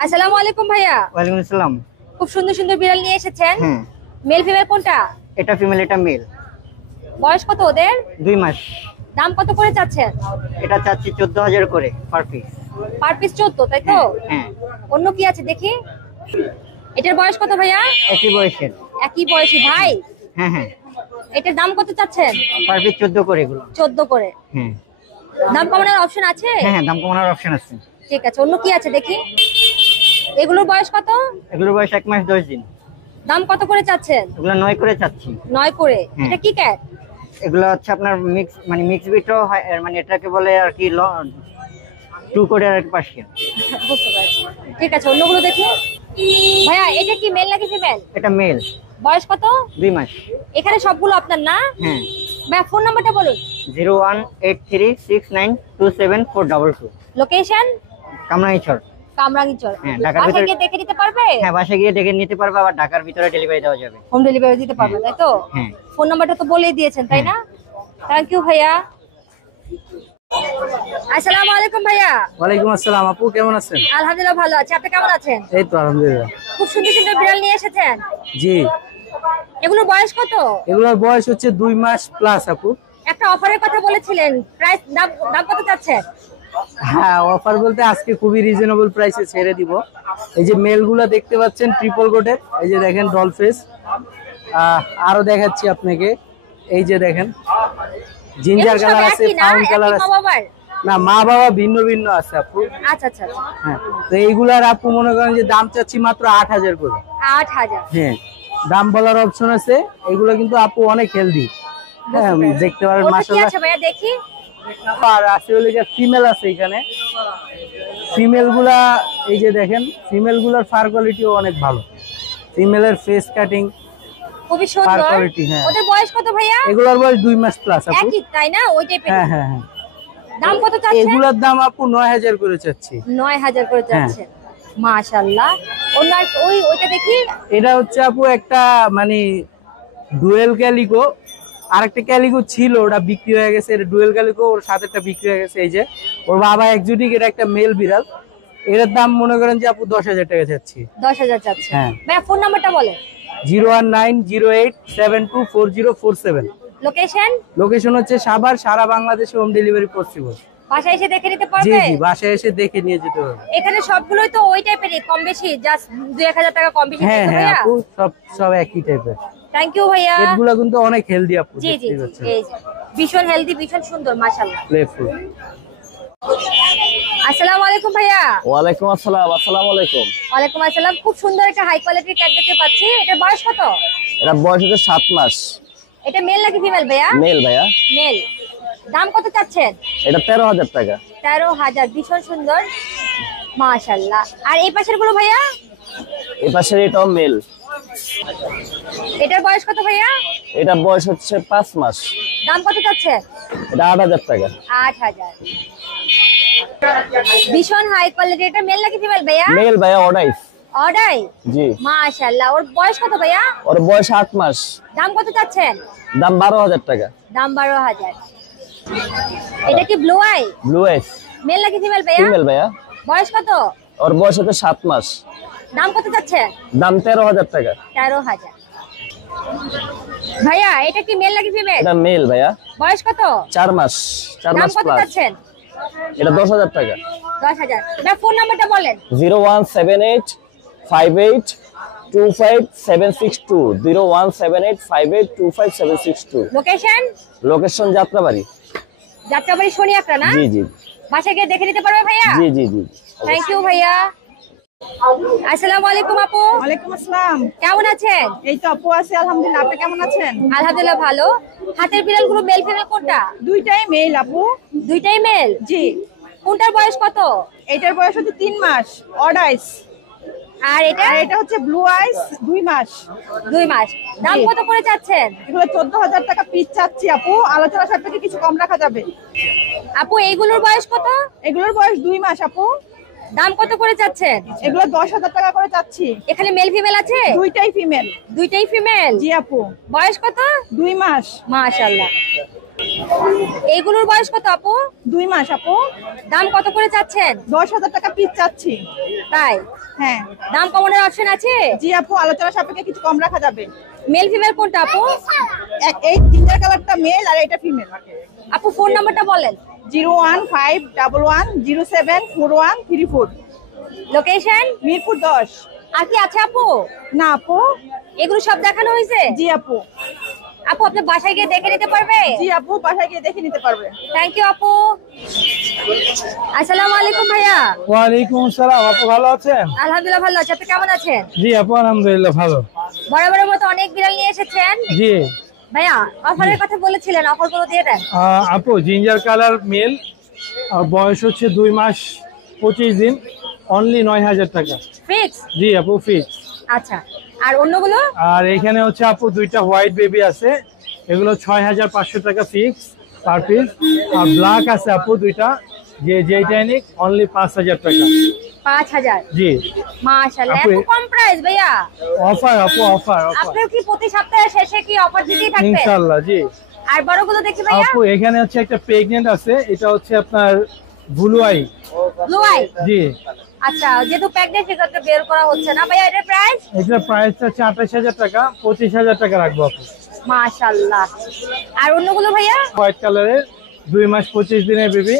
আসসালামু আলাইকুম ভাইয়া। ওয়ালাইকুম আসসালাম। খুব সুন্দর সুন্দর বিড়াল নিয়ে এসেছেন। হ্যাঁ, মেল ফিমেল কোনটা? এটা ফিমেল, এটা মেল। বয়স কত ওদের? 2 মাস। দাম কত করে চাচ্ছেন? এটা চাচ্ছি 14,000 করে পার পিস। পার পিস 14, তাই তো? হ্যাঁ। অন্য কি আছে দেখি। এটার বয়স কত ভাইয়া? একই বয়সের। একই বয়সী ভাই। হ্যাঁ হ্যাঁ। এটার দাম কত চাচ্ছেন? পার পিস 14 করে এগুলো। 14 করে। হ্যাঁ দাম কমানোর অপশন আছে? হ্যাঁ হ্যাঁ, দাম কমানোর অপশন আছে। ঠিক আছে, অন্য কি আছে দেখি। এগুলোর বয়স কত? এগুলোর বয়স 1 মাস 10 দিন। দাম কত করে চাচ্ছেন? এগুলো 9 করে চাচ্ছি। 9 করে। হ্যাঁ। এটা কি ক্যাট? এগুলো হচ্ছে আপনার মিক্স, মানে মিক্স বিটও হয়, মানে এটাকে বলে আর কি 2 করে আর কি পার্সিয়ান। বুঝতে পারছি। ঠিক আছে, অন্যগুলো দেখি। ভাইয়া এটা কি মেল নাকি ফিমেল? এটা মেল। বয়স কত? 2 মাস। এখানে সবগুলো আপনার না? হ্যাঁ। ভাইয়া ফোন নাম্বারটা বলুন। 018369422। লোকেশন? কামরাঙ্গীরচর। কামরাঙ্গীরচর। হ্যাঁ, ঢাকার বাসায় ভিতরে। গিয়ে দেখে নিতে পারবে? হ্যাঁ, বাসায় গিয়ে ডেকে নিতে পারবে, আবার ঢাকার ভিতরে ডেলিভারি দেওয়া যাবে। হোম ডেলিভারি দিতে পারবে, তাই তো? হ্যাঁ। ফোন নাম্বারটা তো বলেই দিয়েছেন, তাই না? থ্যাংক ইউ ভাইয়া। আসসালামু আলাইকুম ভাইয়া। ওয়ালাইকুম আসসালাম। আপু কেমন আছেন? আলহামদুলিল্লাহ ভালো আছি, আপনি কেমন আছেন? এই তো আলহামদুলিল্লাহ। খুব সুন্দর সুন্দর বিড়াল নিয়ে এসেছেন। জি, এগুলোর বয়স কত? এগুলোর বয়স হচ্ছে 2 মাস প্লাস আপু। একটা অফারের কথা বলেছিলেন, প্রাইস দাম দাম কত চাচ্ছেন? হ্যাঁ, অফার বলতে আজকে খুবই রিজনেবল প্রাইসে ছেড়ে দিব। এই যে মেলগুলা দেখতে পাচ্ছেন ট্রিপল কোটের, এই যে দেখেন ডল ফেস। আরো দেখাচ্ছি আপনাকে, এই যে দেখেন জিঞ্জার কালার আছে, ফাউন কালার আছে। না, মা বাবা ভিন্ন ভিন্ন আছে আপু। আচ্ছা আচ্ছা। হ্যাঁ, তো এইগুলার আপু মনে করেন যে দাম চাচ্ছি মাত্র 8,000 করে। 8,000। হ্যাঁ, দাম বলার অপশন আছে। এগুলো কিন্তু আপু অনেক হেলদি। হ্যাঁ, দেখতে পারেন ওটা কি মাশাআল্লাহ। আছে ভাইয়া দেখি। আর আছে হলো যে ফিমেল আছে এখানে। ফিমেল গুলা এই যে দেখেন, ফিমেল গুলার ফার কোয়ালিটিও অনেক ভালো। ফিমেলের ফেস কাটিং খুবই ফার সুন্দর। কোয়ালিটি। হ্যাঁ, ওদের বয়স কত ভাইয়া? এগুলোর বয়স 2 মাস প্লাস আপু। একই তাই না? ওই টাইপের। হ্যাঁ হ্যাঁ হ্যাঁ। দাম কত চাচ্ছেন? এগুলোর দাম আপু 9,000 করে চাচ্ছি। 9,000 করে চাচ্ছেন। মাশাআল্লাহ। ওইটা দেখি। এটা হচ্ছে আপু একটা মানে ডুয়েল ক্যালিকো। আরেকটা ক্যালিকো ছিল, ওটা বিক্রি হয়ে গেছে। এটা ডুয়েল ক্যালিকো, ওর সাথে একটা বিক্রি হয়ে গেছে। এই যে ওর বাবা এক্সোটিক, এটা একটা মেল বিড়াল। এর দাম মনে করেন যে আপু 10,000 টাকা চাচ্ছি। 10,000 চাচ্ছেন। হ্যাঁ। ভাইয়া ফোন নাম্বারটা বলেন। 01908724047। লোকেশন? লোকেশন হচ্ছে সাভার। সারা বাংলাদেশে হোম ডেলিভারি পসিবল। বাসায় এসে দেখে নিতে জি পারবে? জি, বাসায় এসে দেখে নিয়ে যেতে হবে। এখানে সবগুলোই তো ওই টাইপেরই, কম বেশি, জাস্ট 2-1,000 টাকা কম বেশি। হ্যাঁ তাই তো হ্যাঁ ভাইয়া? আপু, সব একই টাইপের। থ্যাংক ইউ ভাইয়া। এগুলো কিন্তু অনেক হেলদি আপু। জি জি দেখতেই জি, পাচ্ছেন। এই যে ভীষণ হেলদি, ভীষণ সুন্দর, মাশাআল্লাহ। প্লেফুল। আসসালামু আলাইকুম ভাইয়া। ওয়ালাইকুম আসসালাম। আসসালামু আলাইকুম। ওয়ালাইকুম আসসালাম। খুব সুন্দর একটা হাই কোয়ালিটির ক্যাট দেখতে পাচ্ছি। এটার বয়স কত? এটা বয়স হচ্ছে 7 মাস। এটা মেল নাকি ফিমেল ভাইয়া? মেল ভাইয়া। মেল। দাম কত চাচ্ছেন? এটা 13,000 টাকা। 13,000। ভীষণ সুন্দর, মাশাআল্লাহ। আর এই পাশের গুলো ভাইয়া? এই পাশের এটাও মেল। এটার বয়স কত ভাইয়া? এটা বয়স হচ্ছে 5 মাস। দাম কত চাচ্ছেন? এটা 8,000 টাকা। 8,000। ভীষণ হাই কোয়ালিটি। এটা মেল নাকি ফিমেল ভাইয়া? মেল ভাইয়া, অর্ডাইস। অর্ডাই। জি। মাশাআল্লাহ। ওর বয়স কত ভাইয়া? ওর বয়স 8 মাস। দাম কত চাচ্ছেন? দাম 12,000 টাকা। দাম 12,000। এটা কি ব্লু আই? ব্লু আইস। মেল নাকি ফিমেল ভাইয়া? ফিমেল ভাইয়া। বয়স কত? ওর বয়স হচ্ছে 7 মাস। দাম কত চাচ্ছেন? দাম 13,000 টাকা। 13,000। ভাইয়া এটা কি মেল নাকি ফিমেল? এটা মেল ভাইয়া। বয়স কত? 4 মাস। 4 দাম মাস কত প্লাস। চাচ্ছেন? এটা 10,000 টাকা। 10,000। ভাই ফোন নাম্বারটা বলেন। 01785825762। 01785825762। লোকেশন? লোকেশন যাত্রাবাড়ি। যাত্রাবাড়ি শনিয়াকড়া না? জি জি বাসায় গিয়ে দেখে নিতে পারবে ভাইয়া? জি জি জি। থ্যাংক ইউ ভাইয়া। আসসালামু আলাইকুম আপু। ওয়ালাইকুম আসসালাম। কেমন আছেন? এই তো আপু আছে আলহামদুলিল্লাহ। আপনি কেমন আছেন? আলহামদুলিল্লাহ ভালো। হাতের বিড়ালগুলো মেল ফিমেল কোনটা? দুইটাই মেল আপু। দুইটাই মেল? জি। কোনটার বয়স কত? এটার বয়স হচ্ছে 3 মাস, অডাইস। আর এটা? আর এটা হচ্ছে ব্লু আইস, 2 মাস। 2 মাস। দাম জি। কত করে চাচ্ছেন? এগুলো 14,000 টাকা পিস চাচ্ছি আপু। আলোচনা সাপেক্ষে কিছু কম রাখা যাবে। আপু এইগুলোর বয়স কত? এগুলোর বয়স 2 মাস আপু। দাম কত করে চাচ্ছেন? এগুলো 10,000 টাকা করে চাচ্ছি। এখানে মেল ফিমেল আছে? দুইটাই ফিমেল। দুইটাই ফিমেল? জি আপু। বয়স কত? 2 মাস। মাশাআল্লাহ। এইগুলোর বয়স কত আপু? 2 মাস আপু। দাম কত করে চাচ্ছেন? 10,000 টাকা পিস চাচ্ছি। তাই? হ্যাঁ। দাম কমানোর অপশন আছে? জি আপু, আলোচনা সাপেক্ষে কিছু কম রাখা যাবে। মেল ফিমেল কোনটা আপু? এই জিঞ্জার কালারটা মেল আর এটা ফিমেল। আপু ফোন নাম্বারটা বলেন। 01511074134। লোকেশন? মিরপুর 10। আর কি আছে আপু? না আপু, এগুলো সব দেখানো হয়েছে? জি আপু। আপু আপনি বাসায় গিয়ে দেখে নিতে পারবে? জি আপু, বাসায় গিয়ে দেখে নিতে পারবে। থ্যাংক ইউ আপু। আসসালামু আলাইকুম ভাইয়া। ওয়ালাইকুম আসসালাম। আপু ভালো আছেন? আলহামদুলিল্লাহ ভালো আছি, আপনি কেমন আছেন? জি আপু আলহামদুলিল্লাহ ভালো। বরাবরের মতো অনেক বিড়াল নিয়ে এসেছেন জি ভাইয়া, অফারের কথা বলেছিলেন, অফার গুলো দিয়ে দেন। আপু জিঞ্জার কালার মেল, আর বয়স হচ্ছে 2 মাস 25 দিন, অনলি 9,000 টাকা। ফিক্স? জি আপু ফিক্স। আচ্ছা, আর অন্যগুলো? আর এখানে হচ্ছে আপু 2টা হোয়াইট বেবি আছে, এগুলো 6,500 টাকা ফিক্স পার পিস। আর ব্ল্যাক আছে আপু 2টা, যেইটা নিক অনলি 5,000 টাকা। 5,000? জি মাশাআল্লাহ, আপু, এত কম প্রাইস ভাইয়া। অফার আপু, অফার অফার আপনার কি প্রতি সপ্তাহে শেষে কি অফার দিতেই থাকবে? ইনশাআল্লাহ। জি আর বড়গুলো দেখি ভাইয়া। আপু এখানে হচ্ছে একটা প্রেগন্যান্ট আছে, এটা হচ্ছে আপনার ব্লু আই। Blue eye? জি। আচ্ছা, যেহেতু প্রেগন্যান্ট সেটা বের করা হচ্ছে না ভাইয়া, এটার প্রাইস? এটার প্রাইসটা হচ্ছে 28,000 টাকা, 25,000 টাকা রাখবো আপু। মাশাআল্লাহ। আর অন্যগুলো ভাইয়া? হোয়াইট কালারের 2 মাস 25 দিনের বেবি,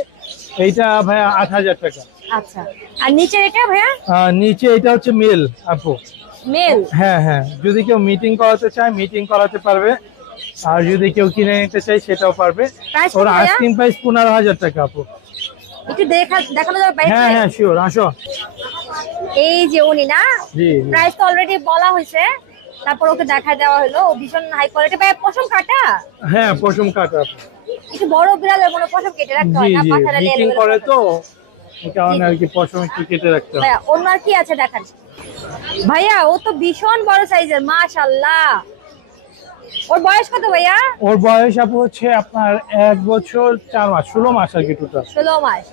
এইটা ভাইয়া 8,000 টাকা। আচ্ছা, আর নিচের এটা ভাইয়া? নিচে এটা হচ্ছে মেল আপু। মেল? হ্যাঁ হ্যাঁ, যদি কেউ মিটিং করাতে চায় মিটিং করাতে পারবে, আর যদি কেউ কিনে নিতে চায় সেটাও পারবে। Price কত ওর ভাইয়া? আস্কিং প্রাইস 15,000 টাকা আপু। একটু দেখানো যাবে ভাই? হ্যাঁ হ্যাঁ শিওর, আসো। এই যে উনি না, জি প্রাইস তো অলরেডি বলা হয়েছে, তারপর ওকে দেখা দেওয়া হলো। ও ভীষণ হাই কোয়ালিটি। ভাই পশম কাটা? হ্যাঁ পশম কাটা আপু। একটু বড় বিড়ালের মনে পশম কেটে রাখতে হয় জি না, জি, পাখাটা নিয়ে মিটিং করে তো এই কারণে আর কি পশম একটু কেটে রাখতে হবে। ভাইয়া অন্য আর কি আছে দেখান। ভাইয়া ও তো ভীষণ বড় সাইজের, মাশাআল্লাহ। ওর বয়স কত ভাইয়া? ওর বয়স আপু হচ্ছে আপনার 1 বছর 4 মাস, 16 মাস আর কি টোটাল। 16 মাস।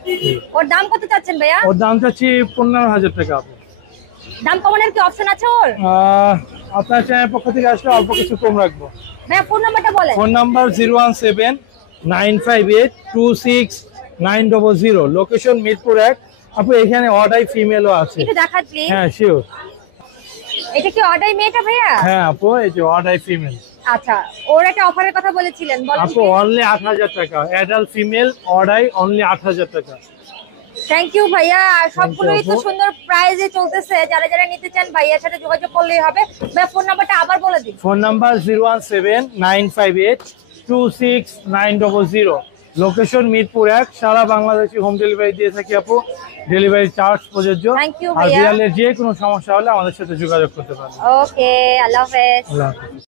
ওর দাম কত চাচ্ছেন ভাইয়া? ওর দাম চাচ্ছি 15,000 টাকা আপু। দাম কমানোর কি অপশন আছে ওর? আপনার চ্যানেল পক্ষ থেকে আসলে অল্প কিছু কম রাখবো। ভাইয়া ফোন নাম্বারটা বলেন। Phone number 017-958-26900। লোকেশন মিরপুর 1। আপু এখানে অর্ডাই ফিমেলও আছে। একটু দেখান প্লিজ। হ্যাঁ শিওর। এটা কি অর্ডার মেয়েটা ভাইয়া? হ্যাঁ আপু, এই যে অর্ডাই ফিমেল। আচ্ছা, ওর একটা অফারের কথা বলেছিলেন, বলেন। আপু অনলি 8,000 টাকা, অ্যাডাল্ট ফিমেল অর্ডাই অনলি 8,000 টাকা। থ্যাংক ইউ ভাইয়া। আর সবগুলোই তো আপু। সুন্দর প্রাইজে চলতেছে, যারা যারা নিতে চান ভাইয়ার সাথে যোগাযোগ করলেই হবে। ভাইয়া ফোন নাম্বারটা আবার বলে দিন। Phone number 017-958-26900। লোকেশন মিরপুর 1। সারা বাংলাদেশে হোম ডেলিভারি দিয়ে থাকি আপু, ডেলিভারি চার্জ প্রযোজ্য। Thank you, আর ভাইয়া। বিড়ালের যে কোনো সমস্যা হলে আমাদের সাথে যোগাযোগ করতে পারবেন। ওকে, আল্লাহ হাফেজ। আল্লাহ হাফেজ।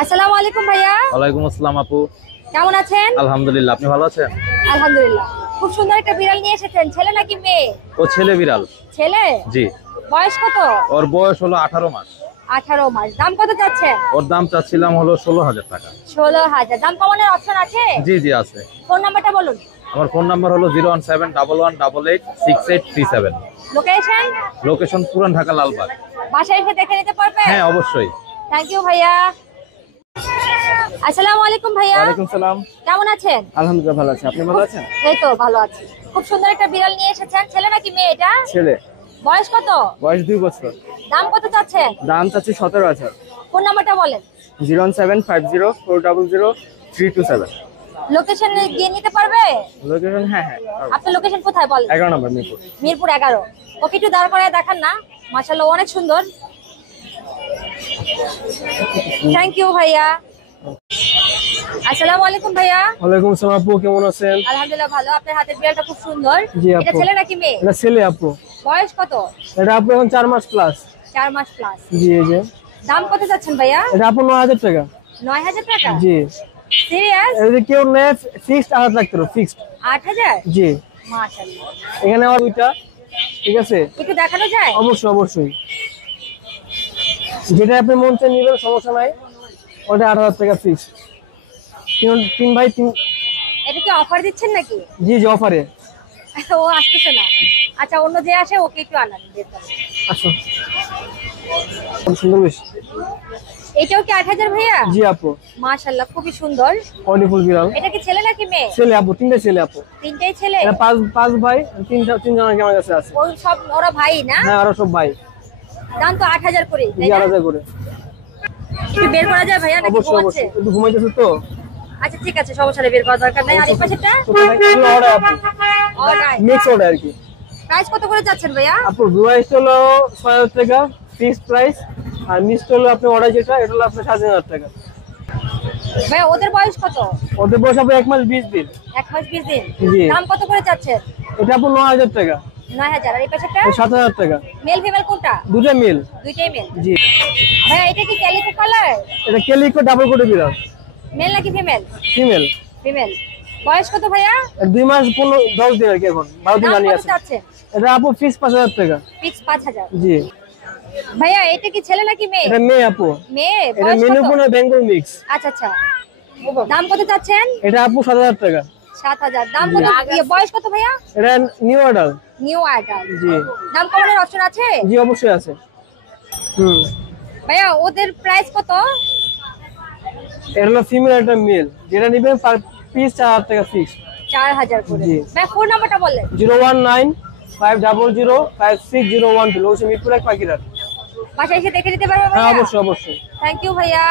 আসসালামু আলাইকুম ভাইয়া, ওয়ালাইকুম আসসালাম আপু। কেমন আছেন? আলহামদুলিল্লাহ, আপনি ভালো আছেন? আলহামদুলিল্লাহ। খুব সুন্দর একটা বিড়াল নিয়ে এসেছেন, ছেলে নাকি মেয়ে? ও ছেলে বিড়াল। ছেলে? জি। বয়স কত? ওর বয়স হলো 18 মাস। 18 মাস। দাম কত চাচ্ছেন? ওর দাম চাচ্ছিলাম হলো 16,000 টাকা। 16,000। দাম কমানোর অপশন আছে? জি জি আছে। ফোন নাম্বারটা বলুন। আমার ফোন নাম্বার হলো 017-1188-6837। লোকেশন? লোকেশন পুরান ঢাকা লালবাগ। বাসায় এসে দেখে নিতে পারবে? হ্যাঁ অবশ্যই। থ্যাংক ইউ ভাইয়া। আসসালামু আলাইকুম ভাইয়া। ওয়ালাইকুম সালাম। কেমন আছেন? আলহামদুলিল্লাহ ভালো আছি, আপনি ভালো আছেন? এই তো ভালো আছি। খুব সুন্দর একটা বিড়াল নিয়ে এসেছেন, ছেলে নাকি মেয়ে এটা? ছেলে, বয়স কত? বয়স 2 বছর। দাম কত চাচ্ছেন? দাম চাচ্ছি 17,000। ফোন নাম্বারটা বলেন। 01750420327। লোকেশনে গিয়ে নিতে পারবে? লোকেশন? হ্যাঁ হ্যাঁ। আপনার লোকেশন কোথায় বলেন? 11 নম্বর মিরপুর। মিরপুর 11। ওকে একটু দাঁড় করায় দেখান না, মাশাআল্লাহ অনেক সুন্দর। থ্যাংক ইউ ভাইয়া। আসসালামু আলাইকুম ভাইয়া। ওয়ালাইকুম আসসালাম আপু, কেমন আছেন? আলহামদুলিল্লাহ ভালো। আপনার হাতের বিড়ালটা খুব সুন্দর। জি আপু। এটা ছেলে নাকি মেয়ে? এটা ছেলে আপু। বয়স কত? এটা আপু এখন 4 মাস প্লাস। 4 মাস প্লাস। জি এই যে। দাম কত চাচ্ছেন ভাইয়া? এটা আপু 9,000 টাকা। 9,000 টাকা? জি। সিরিয়াস? এই যে কেউ নেয় ফিক্সড 8,000 লাগতো, ফিক্সড। 8,000? জি। মাশাআল্লাহ। এখানে আর দুইটা, ঠিক আছে? একটু দেখানো যায়? অবশ্যই অবশ্যই, যেটা আপনি মন চায় নিবেন, সমস্যা নাই। ওটা 8,000 টাকা ফিক্সড। 3 ভাই 3। এটা কি অফার দিচ্ছেন নাকি? জি জি, অফারে। ও আসতেছে না। আচ্ছা, অন্য যে আসে ওকে একটু আনান। আসো, খুব সুন্দর বেশ। এটাও কি 8000 ভাইয়া? জি আপু, মাশাআল্লাহ খুবই সুন্দর। অনিফুল বিড়াল। এটা কি ছেলে নাকি মেয়ে? ছেলে আপু, তিনটে ছেলে আপু। তিনটাই ছেলে? এটা পাঁচ ভাই, তিনজন আমার কাছে আছে। ওই সব ওরা ভাই না? হ্যাঁ, ওরা সব ভাই। দাম তো 8000 করে, জি, তাই না? 8000 করে। একটু বের করা যায় ভাইয়া নাকি অবশ্যই ঘুমাচ্ছে? অবশ্যই, একটু ঘুমাইতেছে তো। আচ্ছা ঠিক আছে, সমস্যা নেই, বের করার দরকার নাই। আর এই পাশেরটা? এগুলো অর্ডার আপু, অলরাইট। মিক্স অর্ডার আর কি। প্রাইস কত করে যাচ্ছেন ভাইয়া? আপু প্রাইস হলো 6000 টাকা ফিক্সড প্রাইস, আর মিক্সড হলো আপনি অর্ডার যেটা, এটা হলো আপনার 7000 টাকা। ভাইয়া ওদের বয়স কত? ওদের বয়স আপু 1 মাস 20 দিন। 1 মাস 20 দিন। জি। দাম কত করে যাচ্ছেন? এটা আপু 9000 টাকা। 9000। আর এই পাশেরটা? 7000 টাকা। মেল ফিমেল কোনটা? দুটো মিল। দুইটাই মেল। জি। ভাইয়া এটা কি ক্যালিকো কালার? এটা কেলিকো ডাবল কোটে বিড়াল, মেল নাকি ফিমেল? ফিমেল। ফিমেল। বয়স কত ভাইয়া? 2 মাস 10 দিন আর কি, এখন 12 দিন দাম রানিং কত আছে। যাচ্ছেন? এটা আপু ফিক্স 5000 টাকা। ফিক্স 5000। জি। ভাইয়া এটা কি ছেলে নাকি মেয়ে? এটা মেয়ে আপু, মেয়ে। এটা বয়স মেনু কত? কোন বেঙ্গল মিক্স। আচ্ছা আচ্ছা। দাম কত চাচ্ছেন? এটা আপু 7000 টাকা। 7000। দাম কত? বয়স কত ভাইয়া? এটা নিউ অর্ডার। New adult. জি। দাম কমানোর অপশন আছে? জি অবশ্যই আছে। ভাইয়া ওদের প্রাইস কত? এটা হলো ফিমেল, এটা মেল, যেটা নেবেন পার পিস 4000 টাকা ফিক্স। 4000 করে। জি। ভাই ফোন নাম্বারটা বলেন। 01950056012 লোকেশন মিরপুর 1 পাখিরাট। বাসায় এসে দেখে নিতে পারবো হ্যাঁ ভাইয়া? অবশ্যই অবশ্যই। থ্যাংক ইউ ভাইয়া।